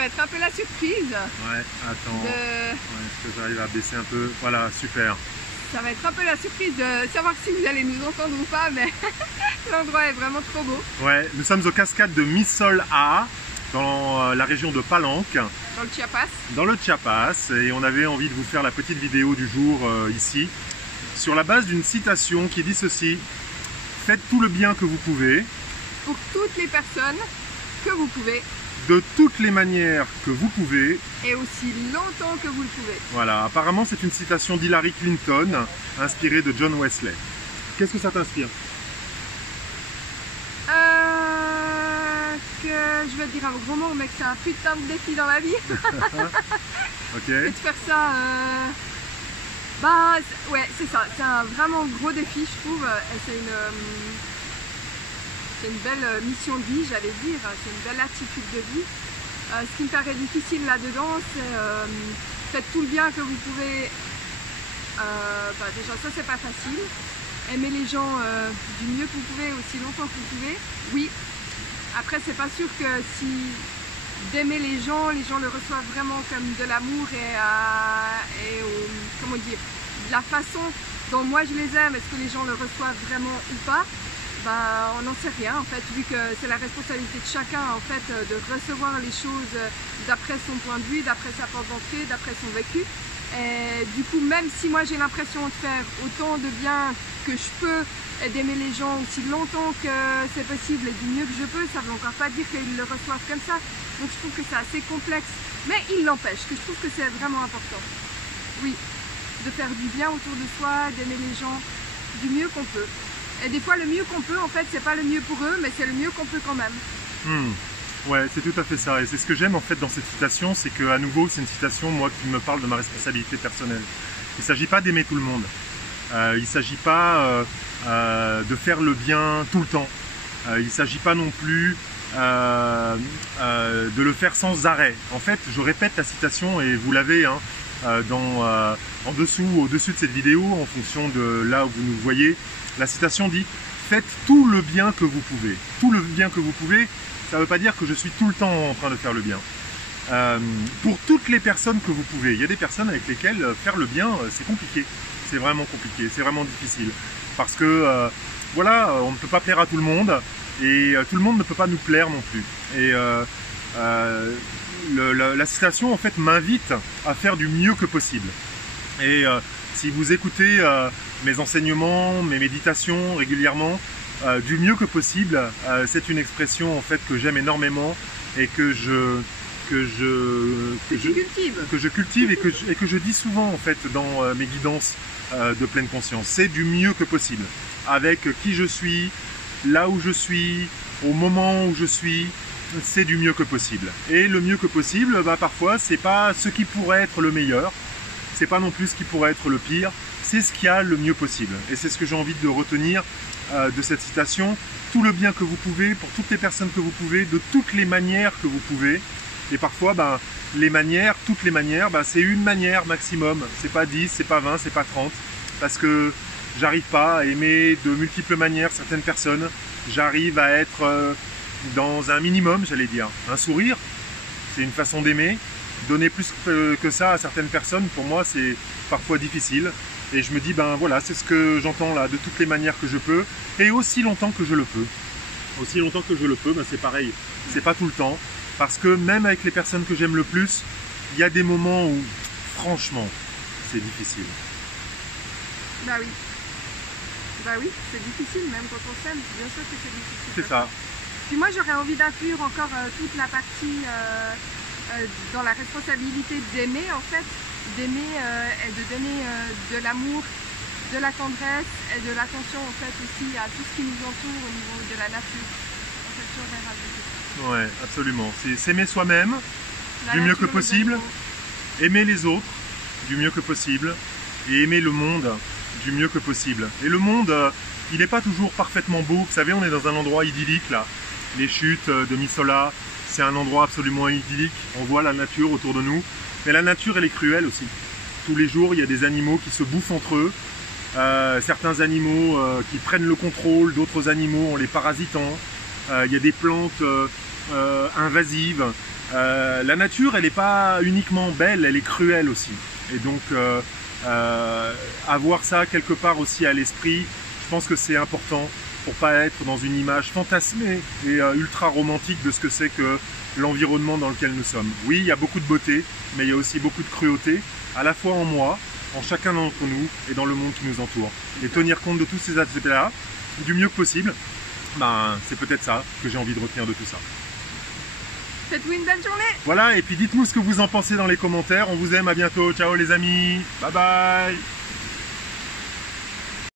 va être un peu la surprise. Ouais, attends. Ouais, est-ce que j'arrive à baisser un peu? Voilà, super. Ça va être un peu la surprise de savoir si vous allez nous entendre ou pas, mais l'endroit est vraiment trop beau. Ouais, nous sommes aux cascades de Misol-A, dans la région de Palenque. Dans le Chiapas. Dans le Chiapas, et on avait envie de vous faire la petite vidéo du jour ici, sur la base d'une citation qui dit ceci: faites tout le bien que vous pouvez. Pour toutes les personnes que vous pouvez. De toutes les manières que vous pouvez. Et aussi longtemps que vous le pouvez. Voilà, apparemment c'est une citation d'Hillary Clinton, inspirée de John Wesley. Qu'est-ce que ça t'inspire? Je vais te dire un gros mot, mais que c'est un putain de défi dans la vie. Ok. Et de faire ça, bah ouais, c'est ça, c'est un vraiment gros défi, je trouve. Et c'est une belle mission de vie, j'allais dire, c'est une belle attitude de vie. Ce qui me paraît difficile là-dedans, c'est faites tout le bien que vous pouvez. Bah déjà, ça c'est pas facile. Aimer les gens du mieux que vous pouvez, aussi longtemps que vous pouvez, oui. Après, c'est pas sûr que si d'aimer les gens le reçoivent vraiment comme de l'amour et comment dire, de la façon dont moi je les aime. Est-ce que les gens le reçoivent vraiment ou pas? Ben, on n'en sait rien en fait, vu que c'est la responsabilité de chacun en fait de recevoir les choses d'après son point de vue, d'après sa porte d'entrée, d'après son vécu. Et du coup, même si moi j'ai l'impression de faire autant de bien que je peux et d'aimer les gens aussi longtemps que c'est possible et du mieux que je peux, ça ne veut encore pas dire qu'ils le reçoivent comme ça. Donc je trouve que c'est assez complexe, mais il n'empêche que je trouve que c'est vraiment important. Oui, de faire du bien autour de soi, d'aimer les gens du mieux qu'on peut. Et des fois, le mieux qu'on peut, en fait, c'est pas le mieux pour eux, mais c'est le mieux qu'on peut quand même. Ouais, c'est tout à fait ça. Et c'est ce que j'aime en fait dans cette citation, c'est qu'à nouveau, c'est une citation, moi, qui me parle de ma responsabilité personnelle. Il ne s'agit pas d'aimer tout le monde. Il ne s'agit pas de faire le bien tout le temps. Il ne s'agit pas non plus de le faire sans arrêt. En fait, je répète la citation et vous l'avez en dessous, au-dessus de cette vidéo, en fonction de là où vous nous voyez. La citation dit « Faites tout le bien que vous pouvez ». Tout le bien que vous pouvez, ça ne veut pas dire que je suis tout le temps en train de faire le bien. Pour toutes les personnes que vous pouvez. Il y a des personnes avec lesquelles faire le bien, c'est compliqué. C'est vraiment compliqué, c'est vraiment difficile. Parce que, voilà, on ne peut pas plaire à tout le monde. Et tout le monde ne peut pas nous plaire non plus. Et la citation, en fait, m'invite à faire du mieux que possible. Et si vous écoutez mes enseignements, mes méditations régulièrement, du mieux que possible, c'est une expression en fait que j'aime énormément et que je cultive et que je dis souvent en fait dans mes guidances de pleine conscience. C'est du mieux que possible, avec qui je suis, là où je suis, au moment où je suis, c'est du mieux que possible. Et le mieux que possible, bah, parfois c'est pas ce qui pourrait être le meilleur, c'est pas non plus ce qui pourrait être le pire, c'est ce qu'il y a le mieux possible. Et c'est ce que j'ai envie de retenir de cette citation. Tout le bien que vous pouvez, pour toutes les personnes que vous pouvez, de toutes les manières que vous pouvez. Et parfois, ben, les manières, toutes les manières, ben, c'est une manière maximum. C'est pas 10, c'est pas 20, c'est pas 30. Parce que j'arrive pas à aimer de multiples manières certaines personnes. J'arrive à être dans un minimum, j'allais dire. Un sourire, c'est une façon d'aimer. Donner plus que ça à certaines personnes, pour moi, c'est parfois difficile. Et je me dis, ben voilà, c'est ce que j'entends là, de toutes les manières que je peux, et aussi longtemps que je le peux. Aussi longtemps que je le peux, ben c'est pareil, c'est pas tout le temps. Parce que même avec les personnes que j'aime le plus, il y a des moments où, franchement, c'est difficile. Bah oui. Bah oui, c'est difficile, même quand on s'aime, bien sûr que c'est difficile. C'est ça. Puis moi, j'aurais envie d'inclure encore toute la partie dans la responsabilité d'aimer, en fait. D'aimer et de donner de l'amour, de la tendresse et de l'attention en fait aussi à tout ce qui nous entoure au niveau de la nature. En fait, sur les ouais, absolument. C'est s'aimer soi-même du mieux que possible, aimer les autres du mieux que possible et aimer le monde du mieux que possible. Et le monde, il n'est pas toujours parfaitement beau. Vous savez, on est dans un endroit idyllique là. Les chutes de Missola, c'est un endroit absolument idyllique. On voit la nature autour de nous. Mais la nature, elle est cruelle aussi. Tous les jours, il y a des animaux qui se bouffent entre eux. Certains animaux qui prennent le contrôle d'autres animaux en les parasitant. Il y a des plantes invasive. La nature, elle n'est pas uniquement belle, elle est cruelle aussi. Et donc, avoir ça quelque part aussi à l'esprit, je pense que c'est important pour pas être dans une image fantasmée et ultra romantique de ce que c'est que l'environnement dans lequel nous sommes. Oui, il y a beaucoup de beauté, mais il y a aussi beaucoup de cruauté, à la fois en moi, en chacun d'entre nous et dans le monde qui nous entoure. Et tenir compte de tous ces aspects-là, du mieux que possible, ben, c'est peut-être ça que j'ai envie de retenir de tout ça. Faites-vous une bonne journée. Voilà, et puis dites-nous ce que vous en pensez dans les commentaires. On vous aime, à bientôt. Ciao les amis. Bye bye.